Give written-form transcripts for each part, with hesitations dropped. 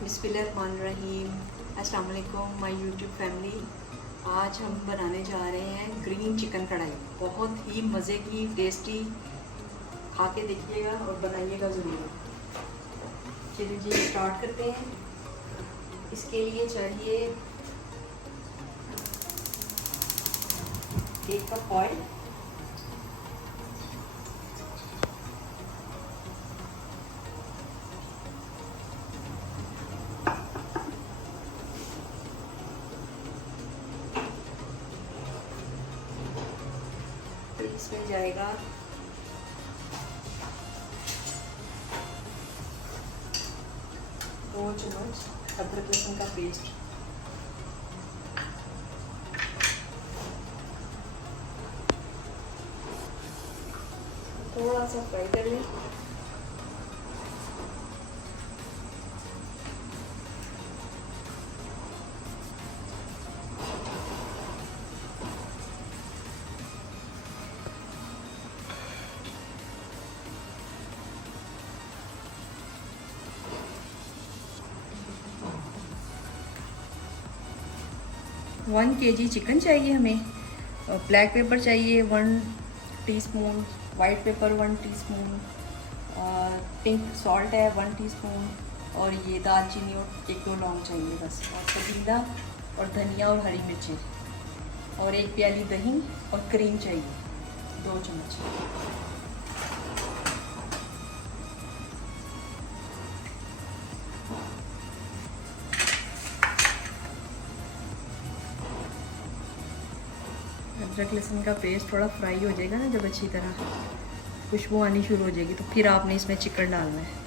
बिस्मिल्लाहिर्रहमानिर्रहीम। अस्सलाम वालेकुम माय यूट्यूब फैमिली। आज हम बनाने जा रहे हैं ग्रीन चिकन कढ़ाई। बहुत ही मज़े की टेस्टी, खा के देखिएगा और बनाइएगा ज़रूर। चलिए जी स्टार्ट करते हैं। इसके लिए चाहिए 1 कप ऑयल, इसमें जाएगा 2 चम्मच अदरक लहसुन का पेस्ट, थोड़ा सा फ्राई कर लें। वन केजी चिकन चाहिए हमें। ब्लैक पेपर चाहिए 1 teaspoon, white paper 1 teaspoon, pink salt है 1 टीस्पून, और ये दालचीनी और 1-2 लौंग चाहिए बस, और पुदीना और धनिया और हरी मिर्ची, और 1 प्याली दही और क्रीम चाहिए 2 चम्मच। अदरक लहसुन का पेस्ट थोड़ा फ्राई हो जाएगा ना, जब अच्छी तरह खुशबू आनी शुरू हो जाएगी तो फिर आपने इसमें चिकन डालना है।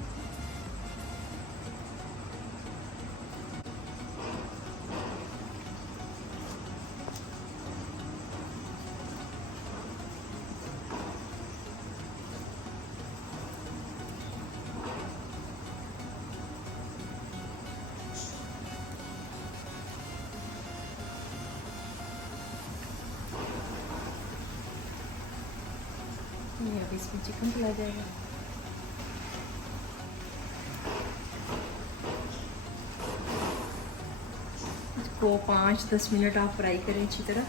ये अब इसमें चिकन डाला जाएगा। इसको 5-10 मिनट आप फ्राई करें अच्छी तरह।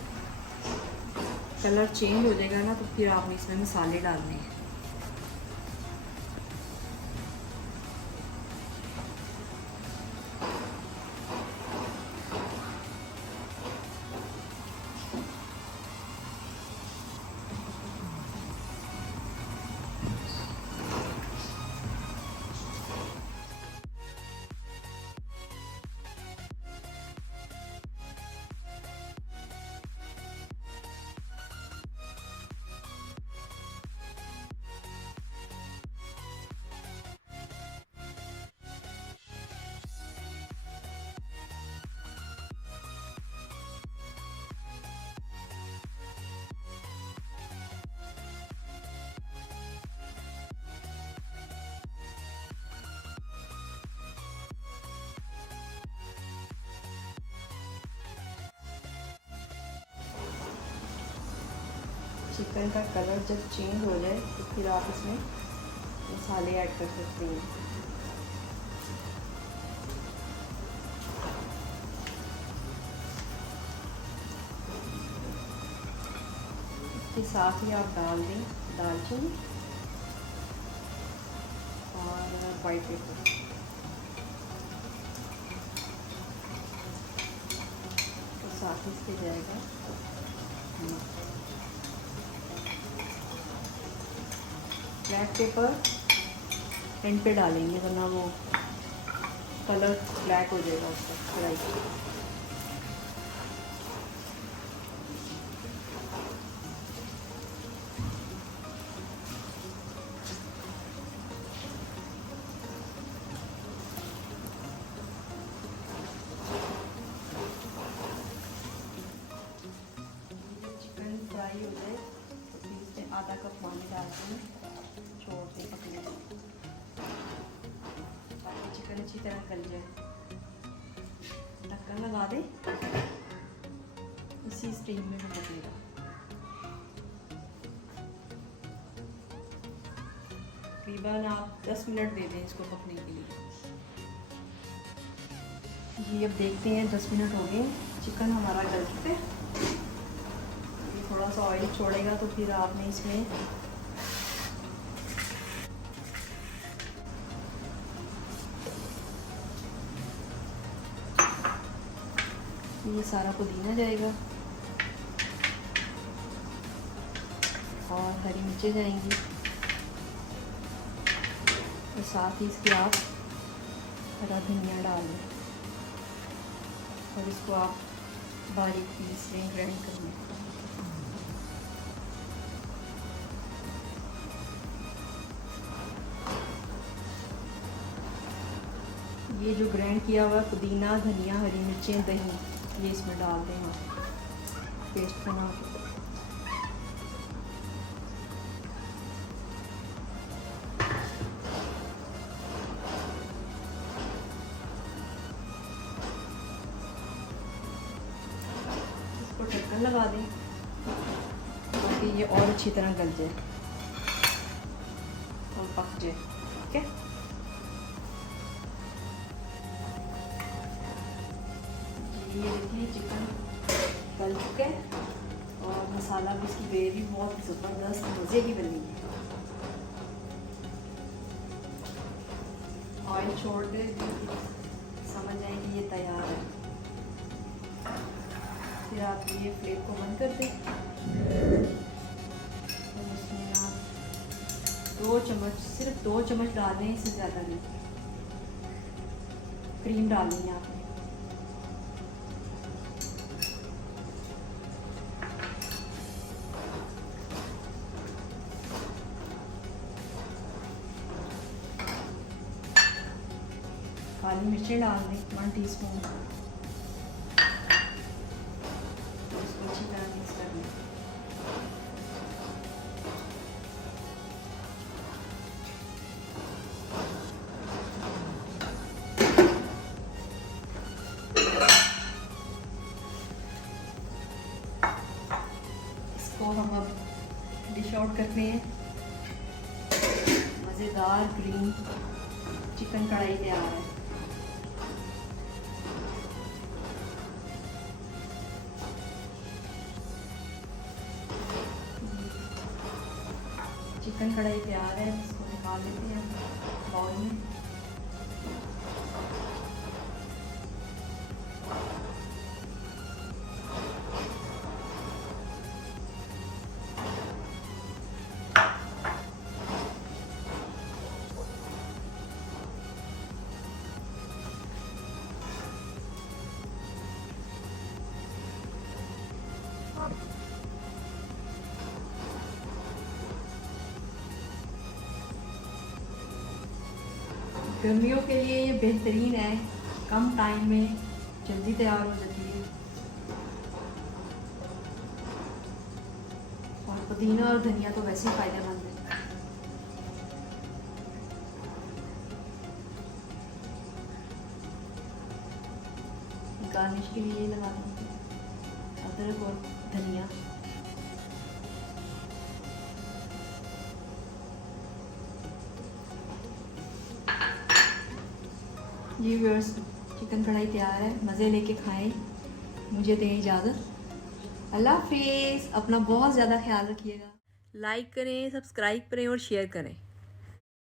कलर चेंज हो जाएगा ना तो फिर आपने इसमें मसाले डालने हैं। चिकन का कलर जब चेंज हो जाए तो फिर आप इसमें मसाले ऐड कर सकते हैं। इसके साथ ही आप डाल दें दालचीनी और वाइट पेपर। तो साथ ही इसके जाएगा ब्लैक पेपर एंड पे डालेंगे, वरना वो कलर ब्लैक हो जाएगा उसका कढ़ाई। चिकन फ्राई हो जाए तो फिर इसमें आधा कप पानी डालते हैं, छोड़ दें पकने ताकि चिकन अच्छी तरह गल जाए। ढक्कन लगा दें, इसी स्टीम में वो पकेगा। तकरीबन आप 10 मिनट दे दें इसको पकने के लिए। जी अब देखते हैं, 10 मिनट हो गए, चिकन हमारा गल चुका है। ये थोड़ा सा ऑयल छोड़ेगा तो फिर आपने इसमें ये सारा पुदीना जाएगा और हरी मिर्चें जाएंगी और साथ ही इसके आप हरा धनिया डाल दें और इसको आप बारीक पीस लें, ग्राइंड कर लें। ये जो ग्राइंड किया हुआ पुदीना, धनिया, हरी मिर्चें, दही, ये इसमें डाल दें आप पेस्ट बना के। इसको ढक्कन लगा दें ताकि ये और अच्छी तरह गल जाए और पक जाए। ठीक है, ये देखिए चिकन गल चुका है और मसाला भी, इसकी ग्रेवी बहुत ज़बरदस्त मज़े की बनी है। ऑयल छोड़ दे, समझ आए कि ये तैयार है। फिर आप ये फ्लेम को बंद कर दें और इसमें आप 2 चम्मच, सिर्फ 2 चम्मच डालें, इससे ज़्यादा नहीं। क्रीम डालनी है आपने। काली मिर्चें डाल दें 1 टीस्पून। इसको अच्छी तरह मिक्स कर लें। इसको हम अब डिश आउट करते हैं। मज़ेदार ग्रीन चिकन कढ़ाई तैयार है। चिकन कढ़ाई तैयार है, इसको निकाल लेते हैं बाउल में। गर्मियों के लिए ये बेहतरीन है, कम टाइम में जल्दी तैयार हो जाती है और पुदीना और धनिया तो वैसे ही फ़ायदेमंद है। गार्निश के लिए लगा देंगे अदरक और धनिया। जी व्यूअर्स, चिकन कढ़ाई तैयार है, मज़े लेके खाएं। मुझे दें इजाज़त। अल्लाह हाफिज़। अपना बहुत ज़्यादा ख्याल रखिएगा। लाइक करें, सब्सक्राइब करें और शेयर करें।